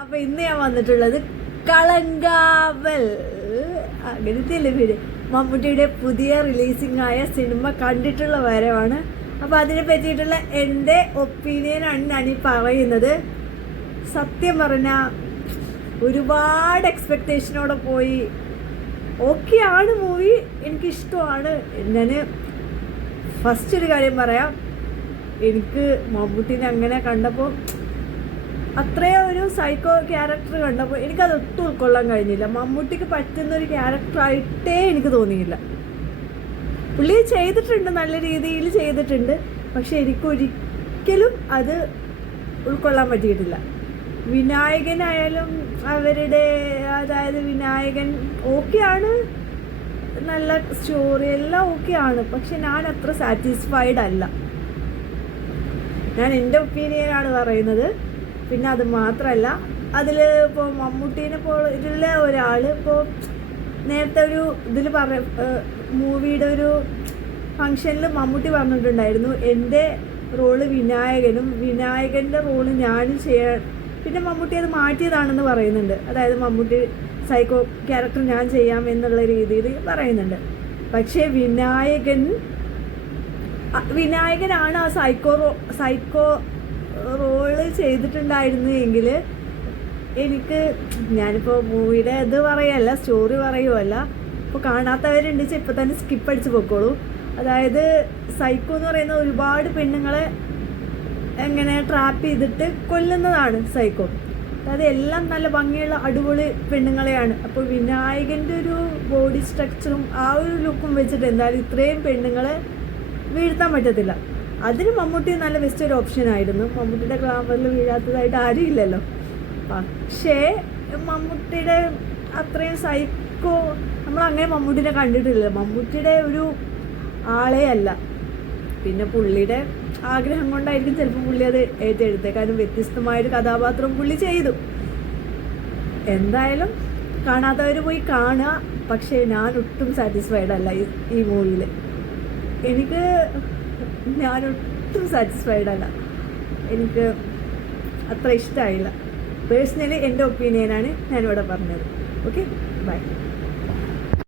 അപ്പൊ ഇന്ന് ഞാൻ വന്നിട്ടുള്ളത് കളങ്കാവൽ അങ്ങനത്തെ പേര് മമ്മൂട്ടിയുടെ പുതിയ റിലീസിംഗ് ആയ സിനിമ കണ്ടിട്ടുള്ള വരവാണ്. അപ്പൊ അതിനെ പറ്റിയിട്ടുള്ള എൻ്റെ ഒപ്പീനിയനാണ് ഞാൻ ഈ പറയുന്നത്. സത്യം പറഞ്ഞാൽ ഒരുപാട് എക്സ്പെക്റ്റേഷനോടെ പോയി. ഓക്കെ ആണ് മൂവി, എനിക്കിഷ്ടമാണ്. ഞാൻ ഫസ്റ്റ് ഒരു കാര്യം പറയാം, എനിക്ക് മമ്മൂട്ടിനെ അങ്ങനെ കണ്ടപ്പോൾ അത്രയും ഒരു സൈക്കോ ക്യാരക്ടർ കണ്ടപ്പോൾ എനിക്കത് ഒട്ടും ഉൾക്കൊള്ളാൻ കഴിഞ്ഞില്ല. മമ്മൂട്ടിക്ക് പറ്റുന്ന ഒരു ക്യാരക്ടറായിട്ടേ എനിക്ക് തോന്നിയില്ല. പുള്ളി ചെയ്തിട്ടുണ്ട്, നല്ല രീതിയിൽ ചെയ്തിട്ടുണ്ട്, പക്ഷെ എനിക്കൊരിക്കലും അത് ഉൾക്കൊള്ളാൻ പറ്റിയിട്ടില്ല. വിനായകനായാലും അവരുടെ, അതായത് വിനായകൻ ഓക്കെയാണ്, നല്ല സ്റ്റോറി എല്ലാം ഓക്കെയാണ്, പക്ഷെ ഞാൻ അത്ര സാറ്റിസ്ഫൈഡ് അല്ല. ഞാൻ എൻ്റെ ഒപ്പീനിയനാണ് പറയുന്നത്. പിന്നെ അത് മാത്രമല്ല, അതിൽ ഇപ്പോൾ മമ്മൂട്ടീനെ പോലുള്ള ഒരാൾ ഇപ്പോൾ നേരത്തെ ഒരു ഇതിൽ മൂവിയുടെ ഒരു ഫങ്ഷനിൽ മമ്മൂട്ടി പറഞ്ഞിട്ടുണ്ടായിരുന്നു, എൻ്റെ റോള് വിനായകനും വിനായകൻ്റെ റോള് ഞാനും ചെയ്യാൻ. പിന്നെ മമ്മൂട്ടി അത് മാറ്റിയതാണെന്ന് പറയുന്നുണ്ട്. അതായത് മമ്മൂട്ടി സൈക്കോ ക്യാരക്ടർ ഞാൻ ചെയ്യാം എന്നുള്ള രീതിയിൽ പറയുന്നുണ്ട്. പക്ഷേ വിനായകനാണ് ആ സൈക്കോ റോള് ചെയ്തിട്ടുണ്ടായിരുന്നു എങ്കിൽ ഞാനിപ്പോൾ മൂവിയുടെ ഇത് പറയല്ല, സ്റ്റോറി പറയുമല്ല. ഇപ്പോൾ കാണാത്തവരുണ്ട് വെച്ചാൽ ഇപ്പോൾ തന്നെ സ്കിപ്പ് അടിച്ച് പൊക്കോളൂ. അതായത് സൈക്കോ എന്ന് പറയുന്ന ഒരുപാട് പെണ്ണുങ്ങളെ എങ്ങനെ ട്രാപ്പ് ചെയ്തിട്ട് കൊല്ലുന്നതാണ് സൈക്കോ. അതായത് എല്ലാം നല്ല ഭംഗിയുള്ള അടിപൊളി പെണ്ണുങ്ങളെയാണ്. അപ്പോൾ വിനായകൻ്റെ ഒരു ബോഡി സ്ട്രക്ചറും ആ ഒരു ലുക്കും വെച്ചിട്ട് എന്തായാലും ഇത്രയും പെണ്ണുങ്ങളെ വീഴ്ത്താൻ പറ്റത്തില്ല. അതിന് മമ്മൂട്ടി നല്ല ബെസ്റ്റ് ഒരു ഓപ്ഷൻ ആയിരുന്നു. മമ്മൂട്ടിയുടെ ഗ്ലാമറിൽ വീഴാത്തതായിട്ട് ആരും ഇല്ലല്ലോ. പക്ഷേ മമ്മൂട്ടിയുടെ അത്രയും സൈക്കോ നമ്മളങ്ങനെ മമ്മൂട്ടിനെ കണ്ടിട്ടില്ല. മമ്മൂട്ടിയുടെ ഒരു ആളേ അല്ല. പിന്നെ പുള്ളിയുടെ ആഗ്രഹം കൊണ്ടായിരിക്കും ചിലപ്പോൾ പുള്ളി അത് ഏറ്റെടുത്തത്. കാരണം വ്യത്യസ്തമായൊരു കഥാപാത്രം പുള്ളി ചെയ്തു. എന്തായാലും കാണാത്തവർ പോയി കാണുക. പക്ഷേ ഞാൻ ഒട്ടും സാറ്റിസ്ഫൈഡ് അല്ല ഈ മൂവിയിൽ. ഞാനൊട്ടും സാറ്റിസ്ഫൈഡ് അല്ല. എനിക്ക് അത്ര ഇഷ്ടമായില്ല. പേഴ്സണലി എൻ്റെ ഒപ്പീനിയനാണ് ഞാനിവിടെ പറഞ്ഞത്. Okay, by.